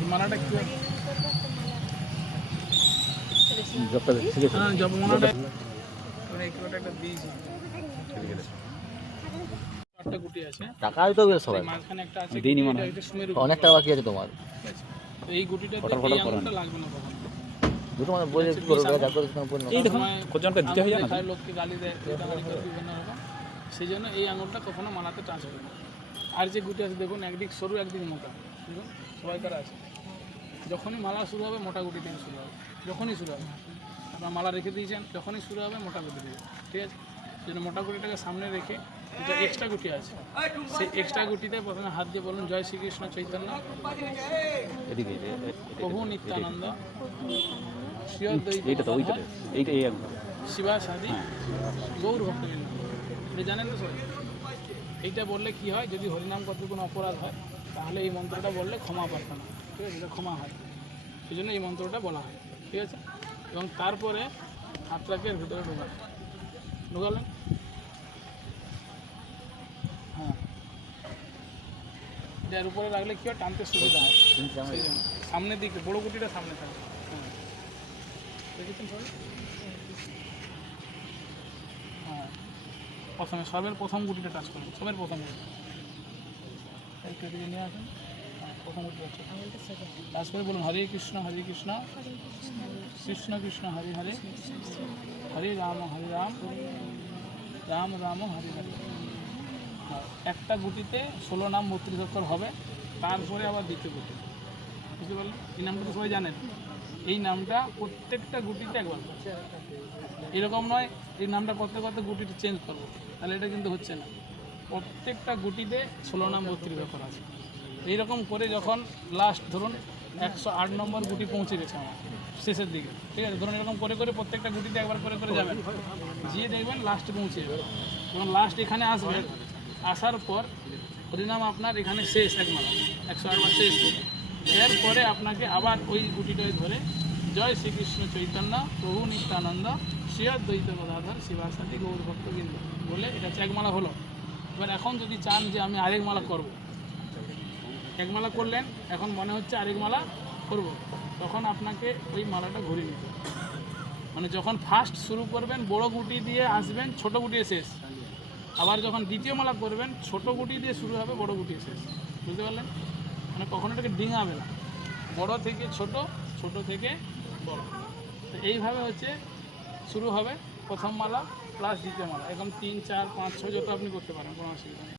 এই মালাটা কি জবটা ঠিক আছে। হ্যাঁ জব মালাটা মানে একটা দিয়েছি। আটটা গুটি আছে, টাকাই তো সবাই মাঝখানে একটা আছে দিইনি মনে হয়। এটা সুমেরু অনেক টাকা বাকি আছে তোমার। ঠিক আছে? তো এই গুটিটাতে ফটো এই করো আঙুলটা লাগবে না কখনো। দুটো মানে বলে করবে যা করে তোমার বলনো। এই দেখুন কজনটা দিতে হয় জানো, লোককে গালি দেয় গালি করে বিভিন্ন রকম, সেই জন্য এই আঙুলটা কখনো মালাতে টাচ হবে না। আর যে গুটি আছে দেখুন, একদিক সরু একদিক মোটা, দেখুন সবাই কারা আছে। যখনই মালা শুরু হবে মোটা গুটি থেকে শুরু হবে, যখনই শুরু হবে আপনার মালা রেখে দিয়েছেন, যখনই শুরু হবে মোটা গুটি দিয়ে, ঠিক আছে। সেই জন্য মোটা গুটিটাকে সামনে রেখে যেটা এক্সট্রা গুটি আছে সেই এক্সট্রা গুটিতে প্রথমে হাত দিয়ে বলুন জয় শ্রীকৃষ্ণ চৈতন্য প্রভু নিত্যানন্দ শিবা সাদি গৌর ভক্তবৃন্দ। এটা জানেন তো সবাই? এইটা বললে কি হয়, যদি হরিনাম করতে কোনো অপরাধ হয় তাহলে এই মন্ত্রটা বললে ক্ষমা প্রার্থনা, ঠিক আছে, এটা ক্ষমা হয়, সেই জন্য এই মন্ত্রটা বলা হয়, ঠিক আছে। এবং তারপরে হাতটাকে এর ভিতরে ঢোকালেন, হ্যাঁ যার উপরে রাখলে কী হয়, টানতে সুবিধা হয়, সেই জন্য সামনের দিকে বড়ো গুটিটা সামনে থাকে। হ্যাঁ দেখেছেন সবাই? হ্যাঁ প্রথমে সবের প্রথম গুটিটা টাচ করেন, সবের প্রথম গুটি এই কেটে নিয়ে আসেন। হ্যাঁ প্রথম গুটি টাচ করে বলুন হরে কৃষ্ণ কৃষ্ণ কৃষ্ণ হরে হরে হরে রাম রাম রাম হরে হরে। একটা গুটিতে 16 নাম 32 অক্ষর হবে, তারপরে আবার দ্বিতীয় গুটি, বুঝতে পারলেন? এই নামটা তো সবাই জানেন। এই নামটা প্রত্যেকটা গুটিতে একবার, এরকম নয় এই নামটা করতে করতে গুটিটা চেঞ্জ করবো, তাহলে এটা কিন্তু হচ্ছে না। প্রত্যেকটা গুটিতে 16 নাম 32 অক্ষর আছে। এইরকম করে যখন লাস্ট ধরুন 108 নম্বর গুটি পৌঁছে গেছে আমার শেষের দিকে, ঠিক আছে, ধরুন এরকম করে করে প্রত্যেকটা গুটিতে একবার করে করে যাবেন, গিয়ে দেখবেন লাস্টে পৌঁছে যাবে। যখন লাস্ট এখানে আসবে, আসার পর হরিনাম আপনার এখানে শেষ এক মালা 108 বার শেষ। এরপরে আপনাকে আবার ওই গুটিটাই ধরে জয় শ্রীকৃষ্ণ চৈতন্য প্রভু নিত্যানন্দ শ্রী অদ্বৈত গদাধর শিবাসাদি গৌর ভক্তবৃন্দ বলে এটা হচ্ছে এক মালা হলো। এবার এখন যদি চান যে আমি আরেক মালা করব, এক মালা করলেন, এখন মনে হচ্ছে আরেক মালা করব, তখন আপনাকে ওই মালাটা ঘুরিয়ে নিতে হবে। মানে যখন ফার্স্ট শুরু করবেন বড় গুটি দিয়ে আসবেন, ছোট গুটি শেষ। আবার যখন দ্বিতীয় মালা করবেন ছোট গুটি দিয়ে শুরু হবে, বড় গুটি শেষ, বুঝতে পারলেন? মানে কখনো এটাকে ডিঙাবে না, বড় থেকে ছোট, ছোট থেকে বড়, তো এইভাবে হচ্ছে শুরু হবে প্রথম মালা প্লাস দ্বিতীয় মালা, এরকম 3 4 5 6 যত আপনি করতে পারেন, কোনো অসুবিধা নেই।